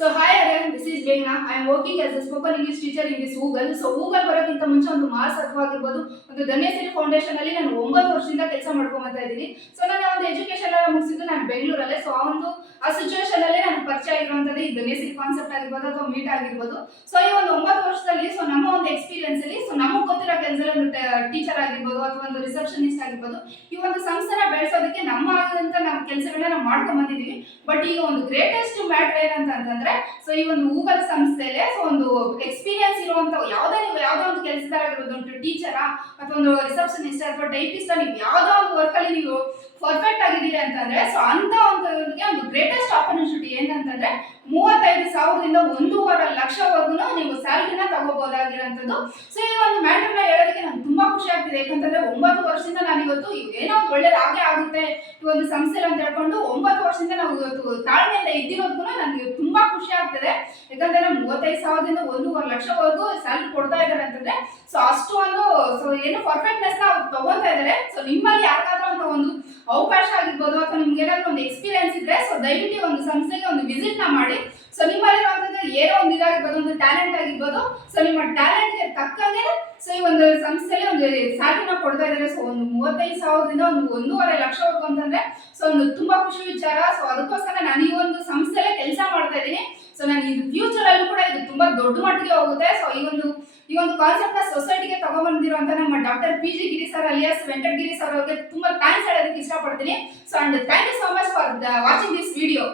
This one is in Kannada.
So hi Arun this is Begna I am working as a spoken English teacher in this Google so Google ಬರೋಕ್ಕಿಂತ ಮುಂಚೆ ಒಂದು ಮಾರ್ಸ್ ಆಗಿರ್ಬೋದು ಒಂದು ಧನ್ಯಸಿರಿ ಫೌಂಡೇಶನ್ ಅಲ್ಲಿ ನಾನು ಒಂಬತ್ತು ವರ್ಷದಿಂದ ಕೆಲಸ ಮಾಡ್ಕೊಂಬತ್ತಾ ಇದ್ದೀನಿ. ಸೊ ನನ್ನ ಒಂದು ಎಜುಕೇಶನ್ ಎಲ್ಲ ಮುಗಿಸಿದ್ದು ನಾನು ಬೆಂಗಳೂರಲ್ಲೇ. ಸೊ ಆ ಒಂದು, ಆ ಸಿಚುವೇಶನ್ ಅಲ್ಲೇ ನಾನು ಪರಿಚಯ ಆಗಿರುವಂತದ್ದು ಈ ಧನ್ಯಸಿರಿ ಕಾನ್ಸೆಪ್ಟ್ ಆಗಿರ್ಬೋದು ಅಥವಾ ಮೀಟ್ ಆಗಿರ್ಬೋದು. ಸೊ ಈ ಒಂದು ಒಂಬತ್ತು ವರ್ಷದಲ್ಲಿ ಸೊ ನಮ್ಮ ಒಂದು ಎಕ್ಸ್ಪೀರಿಯನ್ಸ್ ಅಲ್ಲಿ ಸೊ ನಮಗೆ ಗೊತ್ತಿರೋ ಕೆಲಸ ಒಂದು ಟೀಚರ್ ಆಗಿರ್ಬೋದು ಅಥವಾ ಒಂದು ರಿಸೆಪ್ಷನಿಸ್ಟ್ ಆಗಿರ್ಬೋದು. ಈ ಒಂದು ಸಂಸ್ಥೆನ ಬೆಳೆಸೋದಕ್ಕೆ ಕೆಲಸಗಳನ್ನ ನಾವು ಮಾಡ್ಕೊಂಡ್ ಬಂದಿದೀವಿ. ಬಟ್ ಈಗ ಒಂದು ಗ್ರೇಟೆಸ್ಟ್ ಮ್ಯಾಟರ್ ಏನಂತ ಅಂತಂದ್ರೆ ಸೊ ಈ ಒಂದು ಗೂಗಲ್ ಸಂಸ್ಥೆಯಲ್ಲಿ ಸೊ ಒಂದು ಎಕ್ಸ್ಪೀರಿಯನ್ಸ್ ಇರುವಂತ ಯಾವ್ದೇ ನೀವು ಯಾವ್ದೋ ಒಂದು ಕೆಲಸದಾಗಿರ್ಬೋದು ಒಂದು ಟೀಚರಾ ಅಥವಾ ಒಂದು ರಿಸೆಪ್ಷನಿಸ್ಟ್ ಅಥವಾ ಟೈಪಿಸ್ಟ್ ನೀವು ಯಾವ್ದೋ ಒಂದು ವರ್ಕ್ ಅಲ್ಲಿ ನೀವು ಪರ್ಫೆಕ್ಟ್ ಆಗಿದ್ದೀರಿ ಅಂತಂದ್ರೆ ಸೊ ಅಂತ ಒಂದು ಒಂದು ಗ್ರೇಟೆಸ್ಟ್ ಆಪರ್ಚುನಿಟಿ ಏನಂತಂದ್ರೆ, ಮೂವತ್ತೈದು ಸಾವಿರದಿಂದ ಒಂದೂವರೆ ಲಕ್ಷವರೆಗೂ ನೀವು ಸ್ಯಾಲ್ರಿನ ತಗೋಬಹುದಾಗಿರೋಂಥದ್ದು ಸೊ ಈ ಒಂದು ಮ್ಯಾಟರ್ನ ಹೇಳೋದಕ್ಕೆ ನಾನು ತುಂಬಾ ಆಗ್ತಿದೆ. ಯಾಕಂತಂದ್ರೆ ಒಂಬತ್ತು ವರ್ಷದಿಂದ ನಾನು ಇವತ್ತು ಏನೋ ಒಂದು ಒಳ್ಳೇದು ಆಗೇ ಆಗುತ್ತೆ ಈ ಒಂದು ಸಂಸ್ಥೆ ಅಂತ ಹೇಳ್ಕೊಂಡು ಒಂಬತ್ತು ವರ್ಷದಿಂದ ನಾವು ಇವತ್ತು ತಾಳ್ಮೆಯಿಂದ ಇದ್ದಿರೋದಕ್ಕೂ ನನಗೆ ತುಂಬಾ ಖುಷಿ ಆಗ್ತದೆ. ಯಾಕಂತಂದ್ರೆ ಮೂವತ್ತೈದು ಸಾವಿರದಿಂದ ಒಂದೂವರೆ ಲಕ್ಷವರೆಗೂ ಸ್ಯಾಲ್ರಿ ಕೊಡ್ತಾ ಇದ್ದಾರೆ ಅಂತಂದ್ರೆ ಸೊ ಅಷ್ಟು ಒಂದು ಸೊ ಏನು ಪರ್ಫೆಕ್ಟ್ನೆಸ್ ಅವ್ರು ತಗೋತಾ ಇದ್ದಾರೆ. ಸೊ ನಿಮ್ಮಲ್ಲಿ ಯಾರಿಗಾದ್ರೂ ಅಂತ ಒಂದು ಅವಕಾಶ ಆಗಿರ್ಬೋದು ಅಥವಾ ನಿಮ್ಗೆ ಏನಾದ್ರು ಒಂದು ಎಕ್ಸ್ಪೀರಿಯನ್ಸ್ ಇದ್ರೆ ಸೊ ದಯವಿಟ್ಟು ಒಂದು ಸಂಸ್ಥೆಗೆ ಒಂದು ವಿಸಿಟ್ನ ಮಾಡಿ. ಸೊ ನಿಮ್ಮಲ್ಲಿರುವಂತದ್ದು ಏನೋ ಒಂದು ಇದಾಗಿರ್ಬೋದು, ಒಂದು ಟ್ಯಾಲೆಂಟ್ ಆಗಿರ್ಬೋದು ಸೊ ನಿಮ್ಮ ಟ್ಯಾಲೆಂಟ್ಗೆ ತಕ್ಕಂಗೆ ಸೊ ಈ ಒಂದು ಸಂಸ್ಥೆಯಲ್ಲಿ ಒಂದು ಸ್ಯಾಲರಿನ ಕೊಡ್ತಾ ಇದ್ದಾರೆ. ಸೊ ಒಂದು ಮೂವತ್ತೈದು ಸಾವಿರದಿಂದ ಒಂದು ಒಂದೂವರೆ ಲಕ್ಷವರೆಗೂ ಅಂತಂದ್ರೆ ಸೊ ಒಂದು ತುಂಬಾ ಖುಷಿ ವಿಚಾರ. ಸೊ ಅದಕ್ಕೋಸ್ಕರ ನಾನು ಈ ಒಂದು ಸಂಸ್ಥೆಯಲ್ಲೇ ಕೆಲಸ ಮಾಡ್ತಾ ಇದ್ದೀನಿ. ಸೊ ನಾನು ಇದು ಫ್ಯೂಚರ್ ಅಲ್ಲೂ ಕೂಡ ಇದು ತುಂಬಾ ದೊಡ್ಡ ಮಟ್ಟಿಗೆ ಹೋಗುತ್ತೆ. ಸೊ ಈ ಒಂದು ಈ ಒಂದು ಕಾನ್ಸೆಪ್ಟ್ನ ಸೊಸೈಟಿಗೆ ತಗೊಂಡ್ಬಂದಿರುವಂತ ನಮ್ಮ doctor P G Giri sir alias Venkatagiri sir ಅವ್ರಿಗೆ ತುಂಬಾ ಥ್ಯಾಂಕ್ಸ್ ಹೇಳೋದಕ್ಕೆ ಇಷ್ಟಪಡ್ತೀನಿ. So and thank you so much for watching this video